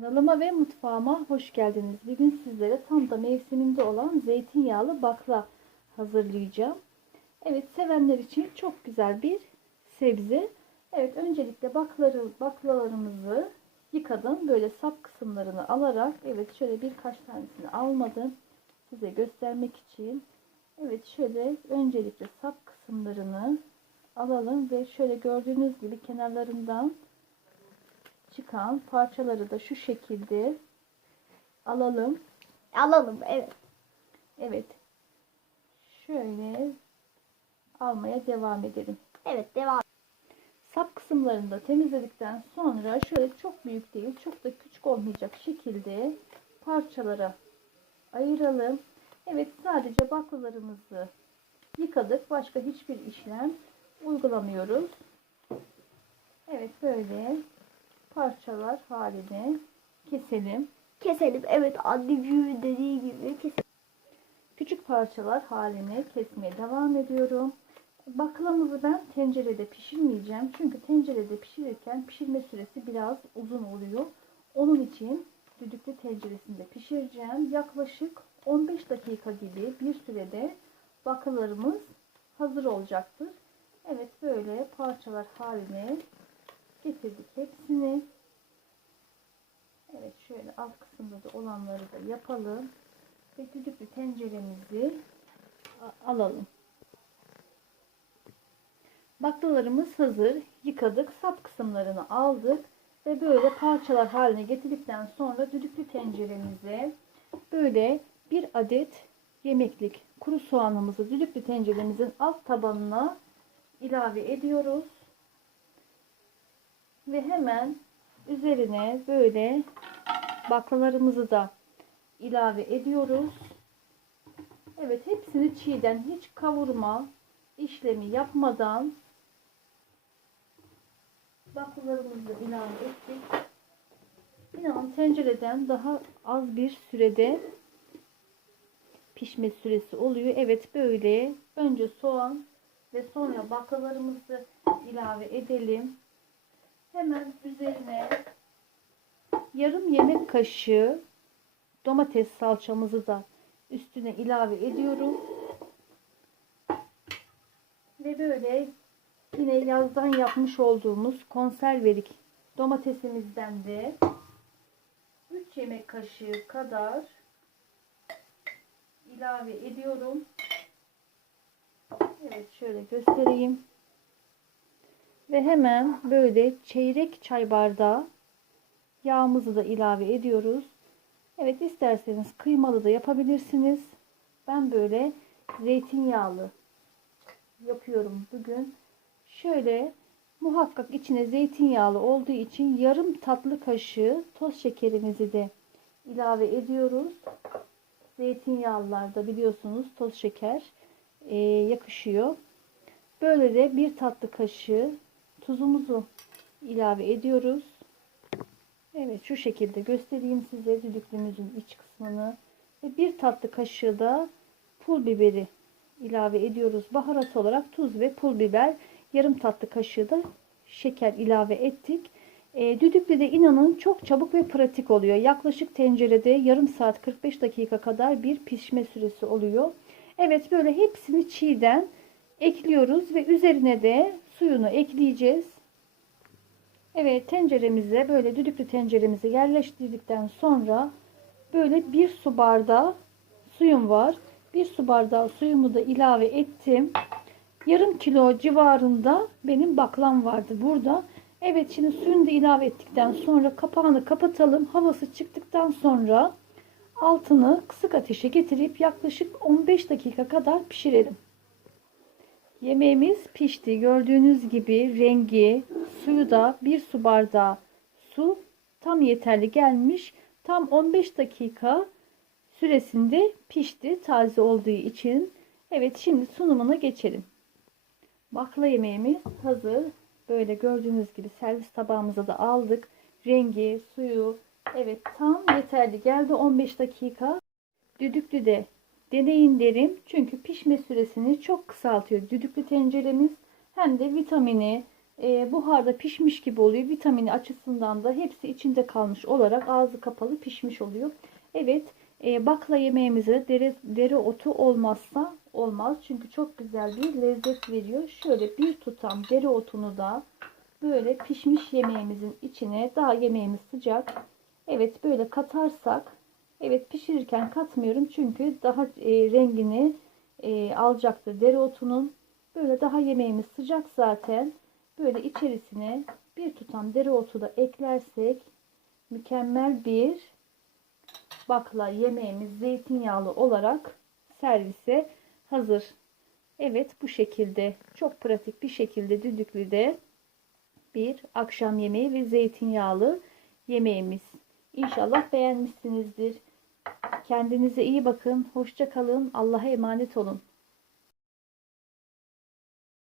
Kanalıma ve mutfağıma hoş geldiniz. Bugün sizlere tam da mevsiminde olan zeytinyağlı bakla hazırlayacağım. Evet sevenler için çok güzel bir sebze. Evet öncelikle bakları, baklalarımızı yıkadım. Böyle sap kısımlarını alarak evet şöyle birkaç tanesini almadım. Size göstermek için. Evet şöyle öncelikle sap kısımlarını alalım ve şöyle gördüğünüz gibi kenarlarından çıkan parçaları da şu şekilde alalım. Alalım evet. Evet. Şöyle almaya devam edelim. Evet devam. Sap kısımlarını da temizledikten sonra şöyle çok büyük değil, çok da küçük olmayacak şekilde parçalara ayıralım. Evet sadece baklalarımızı yıkadık. Başka hiçbir işlem uygulamıyoruz. Evet böyle parçalar haline keselim. Keselim. Evet anneciğimin dediği gibi keselim. Küçük parçalar haline kesmeye devam ediyorum. Baklamızı ben tencerede pişirmeyeceğim. Çünkü tencerede pişirirken pişirme süresi biraz uzun oluyor. Onun için düdüklü tenceresinde pişireceğim. Yaklaşık 15 dakika gibi bir sürede baklalarımız hazır olacaktır. Evet böyle parçalar haline getirdik hepsini. Alt kısımda da olanları da yapalım. Ve düdüklü tenceremizi alalım. Baklalarımız hazır. Yıkadık. Sap kısımlarını aldık. Ve böyle parçalar haline getirdikten sonra düdüklü tenceremize böyle bir adet yemeklik kuru soğanımızı düdüklü tenceremizin alt tabanına ilave ediyoruz. Ve hemen üzerine böyle baklalarımızı da ilave ediyoruz. Evet hepsini çiğden hiç kavurma işlemi yapmadan baklalarımızı ilave ettik. İnanın tencereden daha az bir sürede pişme süresi oluyor. Evet böyle önce soğan ve sonra baklalarımızı ilave edelim. Hemen üzerine yarım yemek kaşığı domates salçamızı da üstüne ilave ediyorum. Ve böyle yine yazdan yapmış olduğumuz konservelik domatesimizden de 3 yemek kaşığı kadar ilave ediyorum. Evet şöyle göstereyim. Ve hemen böyle çeyrek çay bardağı yağımızı da ilave ediyoruz. Evet isterseniz kıymalı da yapabilirsiniz. Ben böyle zeytinyağlı yapıyorum bugün. Şöyle muhakkak içine zeytinyağlı olduğu için yarım tatlı kaşığı toz şekerimizi de ilave ediyoruz. Zeytinyağlılarda biliyorsunuz toz şeker e, yakışıyor. Böyle de bir tatlı kaşığı tuzumuzu ilave ediyoruz. Evet şu şekilde göstereyim size düdüklümüzün iç kısmını. Ve bir tatlı kaşığı da pul biberi ilave ediyoruz. Baharat olarak tuz ve pul biber yarım tatlı kaşığı da şeker ilave ettik. E, düdüklü de inanın çok çabuk ve pratik oluyor. Yaklaşık tencerede yarım saat 45 dakika kadar bir pişme süresi oluyor. Evet böyle hepsini çiğden ekliyoruz ve üzerine de suyunu ekleyeceğiz. Evet tenceremize böyle düdüklü tenceremizi yerleştirdikten sonra böyle bir su bardağı suyum var. Bir su bardağı suyumu da ilave ettim. Yarım kilo civarında benim baklam vardı burada. Evet şimdi suyunu da ilave ettikten sonra kapağını kapatalım. Havası çıktıktan sonra altını kısık ateşe getirip yaklaşık 15 dakika kadar pişirelim. Yemeğimiz pişti. Gördüğünüz gibi rengi, suyu da bir su bardağı su tam yeterli gelmiş. Tam 15 dakika süresinde pişti taze olduğu için. Evet şimdi sunumuna geçelim. Bakla yemeğimiz hazır. Böyle gördüğünüz gibi servis tabağımıza da aldık. Rengi, suyu evet tam yeterli geldi 15 dakika. Düdüklü de deneyin derim. Çünkü pişme süresini çok kısaltıyor düdüklü tenceremiz. Hem de vitamini, e, buharda pişmiş gibi oluyor. Vitamini açısından da hepsi içinde kalmış olarak ağzı kapalı pişmiş oluyor. Evet e, bakla yemeğimize dere, dereotu olmazsa olmaz. Çünkü çok güzel bir lezzet veriyor. Şöyle bir tutam dereotunu da böyle pişmiş yemeğimizin içine daha yemeğimiz sıcak. Evet böyle katarsak evet pişirirken katmıyorum çünkü daha e, rengini e, alacaktır dereotunun. Böyle daha yemeğimiz sıcak zaten. Böyle içerisine bir tutam dereotu da eklersek mükemmel bir bakla yemeğimiz zeytinyağlı olarak servise hazır. Evet bu şekilde çok pratik bir şekilde düdüklüde bir akşam yemeği ve zeytinyağlı yemeğimiz. İnşallah beğenmişsinizdir. Kendinize iyi bakın. Hoşça kalın. Allah'a emanet olun.